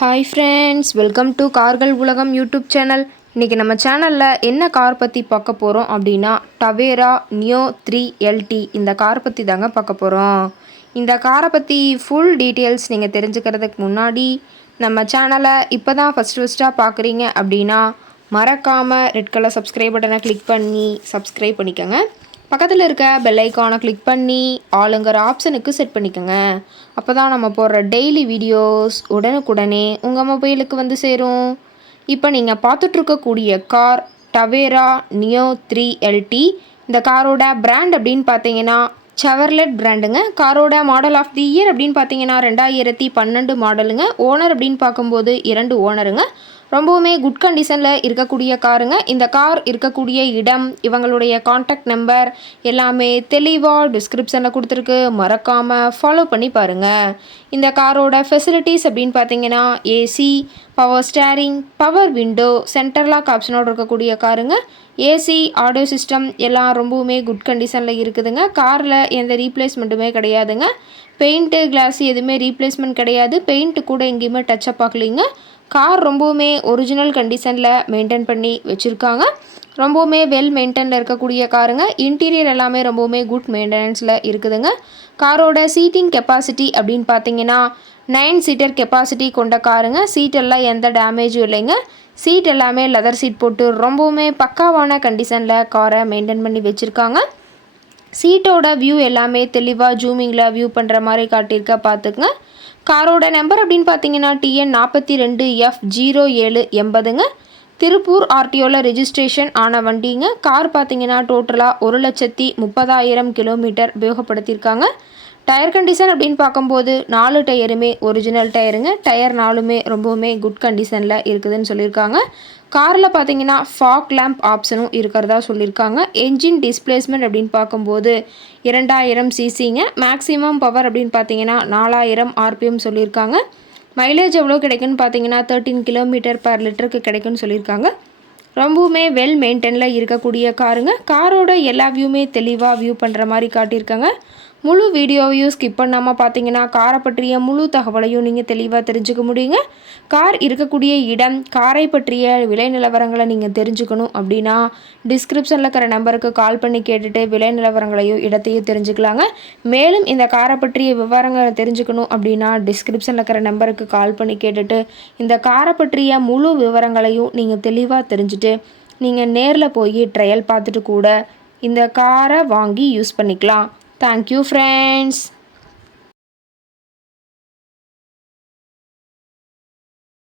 Hi friends, welcome to கார்கள் உலகம் YouTube channel. இன்றைக்கி நம்ம சேனலில் என்ன கார் பற்றி பார்க்க போகிறோம் அப்படின்னா டவேரா நியோ 3LT இந்த கார் பற்றி தாங்க பார்க்க போகிறோம். இந்த காரை பற்றி ஃபுல் டீட்டெயில்ஸ் நீங்கள் தெரிஞ்சுக்கிறதுக்கு முன்னாடி நம்ம சேனலை இப்போ தான் ஃபஸ்ட்டாக பார்க்குறீங்க அப்படின்னா மறக்காமல் ரெட் கலர் சப்ஸ்கிரைப் பட்டனை கிளிக் பண்ணி சப்ஸ்கிரைப் பண்ணிக்கோங்க. பக்கத்தில் இருக்க பெல் ஐக்கானை கிளிக் பண்ணி ஆளுங்கிற ஆப்ஷனுக்கு செட் பண்ணிக்கோங்க. அப்போ தான் நம்ம போடுற டெய்லி வீடியோஸ் உடனுக்குடனே உங்கள் மொபைலுக்கு வந்து சேரும். இப்போ நீங்கள் பார்த்துட்ருக்கக்கூடிய கார் டவேரா நியோ 3LT. இந்த காரோட பிராண்ட் அப்படின்னு பார்த்தீங்கன்னா செவர்லெட் பிராண்டுங்க. காரோட மாடல் ஆஃப் தி இயர் அப்படின்னு பார்த்தீங்கன்னா 2012 மாடலுங்க. ஓனர் அப்படின்னு பார்க்கும்போது 2 ஓனருங்க. ரொம்பவுமே குட் கண்டிஷனில் இருக்கக்கூடிய காருங்க. இந்த கார் இருக்கக்கூடிய இடம், இவங்களுடைய காண்டாக்ட் நம்பர் எல்லாமே தெளிவாக டிஸ்கிரிப்ஷனில் கொடுத்துருக்கு. மறக்காமல் ஃபாலோ பண்ணி பாருங்கள். இந்த காரோட ஃபெசிலிட்டிஸ் அப்படின்னு பார்த்தீங்கன்னா AC, power steering, power window, centre lock ஆப்ஷனோடு இருக்கக்கூடிய காருங்க. ஏசி, ஆடியோ சிஸ்டம் எல்லாம் ரொம்பவுமே குட் கண்டிஷனில் இருக்குதுங்க. காரில் எந்த ரீப்ளேஸ்மெண்ட்டுமே கிடையாதுங்க. பெயிண்ட்டு, கிளாஸ் எதுவுமே ரீப்ளேஸ்மெண்ட் கிடையாது. பெயிண்ட்டு கூட எங்கேயுமே டச்சப் ஆகலைங்க. கார் ரொம்பவுமே ஒரிஜினல் கண்டிஷனில் மெயின்டைன் பண்ணி வச்சுருக்காங்க. ரொம்பவுமே வெல் மெயின்டைனில் இருக்கக்கூடிய காருங்க. இன்டீரியர் எல்லாமே ரொம்பவுமே குட் மெயின்டெனன்ஸில் இருக்குதுங்க. காரோட சீட்டிங் கெப்பாசிட்டி அப்படின்னு பார்த்தீங்கன்னா 9 சீட்டர் கெப்பாசிட்டி கொண்ட காருங்க. சீட்டெல்லாம் எந்த டேமேஜும் இல்லைங்க. சீட் எல்லாமே லெதர் சீட் போட்டு ரொம்பவுமே பக்காவான கண்டிஷனில் காரை மெயின்டைன் பண்ணி வச்சுருக்காங்க. சீட்டோட வியூ எல்லாமே தெளிவாக ஜூமிங்கில் வியூ பண்ணுற மாதிரி காட்டியிருக்க பார்த்துக்குங்க. காரோட நம்பர் அப்படின்னு பார்த்தீங்கன்னா TN 42F0780ங்க. திருப்பூர் RTOவில் ரெஜிஸ்ட்ரேஷன் ஆன வண்டிங்க. கார் பார்த்தீங்கன்னா டோட்டலாக 1,30,30,000 கிலோமீட்டர் உபயோகப்படுத்தியிருக்காங்க. டயர் கண்டிஷன் அப்படின்னு பார்க்கும்போது 4 டயருமே ஒரிஜினல் டயருங்க. டயர் 4மே ரொம்பவுமே குட் கண்டிஷனில் இருக்குதுன்னு சொல்லியிருக்காங்க. காரில் பார்த்தீங்கன்னா ஃபாக் லேம்ப் ஆப்ஷனும் இருக்கிறதா சொல்லியிருக்காங்க. என்ஜின் டிஸ்பிளேஸ்மெண்ட் அப்படின்னு பார்க்கும்போது 2000 சிசிங்க. மேக்ஸிமம் பவர் அப்படின்னு பார்த்தீங்கன்னா 4000 RPM சொல்லியிருக்காங்க. மைலேஜ் எவ்வளோ கிடைக்குன்னு பார்த்தீங்கன்னா 13 km/லிட்டருக்கு கிடைக்குன்னு சொல்லியிருக்காங்க. ரொம்பவுமே வெல் மெயின்டைனில் இருக்கக்கூடிய காருங்க. காரோட எல்லா வியூமே தெளிவாக வியூ பண்ணுற மாதிரி காட்டியிருக்காங்க. முழு வீடியோவையும் ஸ்கிப் பண்ணாமல் பார்த்தீங்கன்னா காரை பற்றிய முழு தகவலையும் நீங்கள் தெளிவாக தெரிஞ்சுக்க முடியுங்க. கார் இருக்கக்கூடிய இடம், காரை பற்றிய விலை நிலவரங்களை நீங்கள் தெரிஞ்சுக்கணும் அப்படின்னா டிஸ்கிரிப்ஷனில் இருக்கிற நம்பருக்கு கால் பண்ணி கேட்டுட்டு விலை நிலவரங்களையும் இடத்தையும் தெரிஞ்சுக்கலாங்க. மேலும் இந்த காரை பற்றிய விவரங்களை தெரிஞ்சுக்கணும் அப்படின்னா டிஸ்கிரிப்ஷனில் இருக்கிற நம்பருக்கு கால் பண்ணி கேட்டுட்டு இந்த காரை பற்றிய முழு விவரங்களையும் நீங்கள் தெளிவாக தெரிஞ்சுட்டு நீங்கள் நேரில் போய் ட்ரையல் பார்த்துட்டு கூட இந்த காரை வாங்கி யூஸ் பண்ணிக்கலாம். Thank you friends.